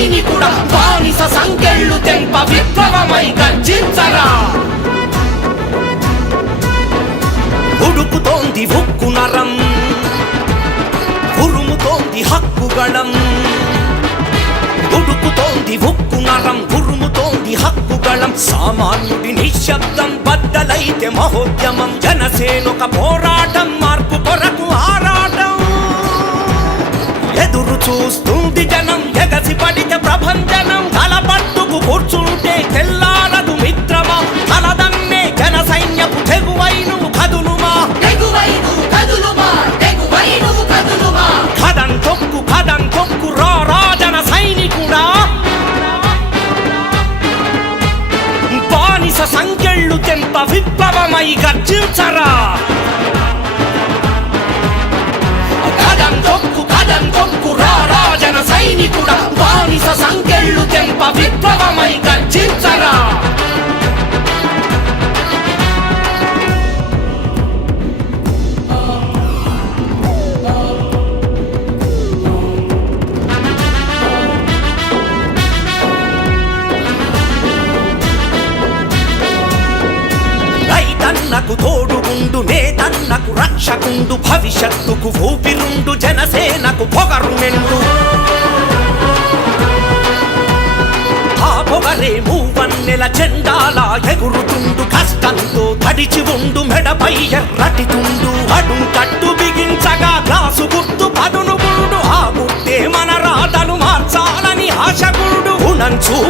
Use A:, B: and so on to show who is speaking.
A: సైనికుడ బానిస సంకెళ్ళు తెంప విప్లవమై గర్జించరా. ఉడుకుతోంది ఉక్కు నరం ఉరుముతోంది హక్కు ఉడుకుతోంది ఉక్కు నరం ఉరుముతోంది హక్కు సామాన్యుడి నిశ్శబ్దం బద్దలైతే మహోద్యమం. జనసేనొక పోరాటం మార్పు కొరకు ఆరాటం. ఎదురు చూస్తూ కూర్చుంటే తెల్లారదు మిత్రమా? తలదన్నే జన సైన్యపు తెగువై నువ్వు కదులుమా? కదం తొక్కు కదం తొక్కు రా రాజన సైనికుడా? బానిస సంకెళ్ళు తెంప విప్లవమై గర్జించరా? కదం తొక్కు కదం తొక్కు రా రాజన సైనికుడా? తోడుగుండు నేతన్నకు రక్షకుండు భవిష్యత్తుకు ఊపిరుండు జనసేనకు పొగరు నిండు ఆ పొగరే మూవన్నెల చెండాల ఎగురుతుండు కష్టంతో తడిచి ఉండు మెడపై ఎర్రటి తుండు అడుం కట్టు బిగించగా గ్లాసు గుర్తు పదును గుండు ఆ గుర్తే మన రాతలు మార్చాలని ఆశగుండు ఉనం చూపకులం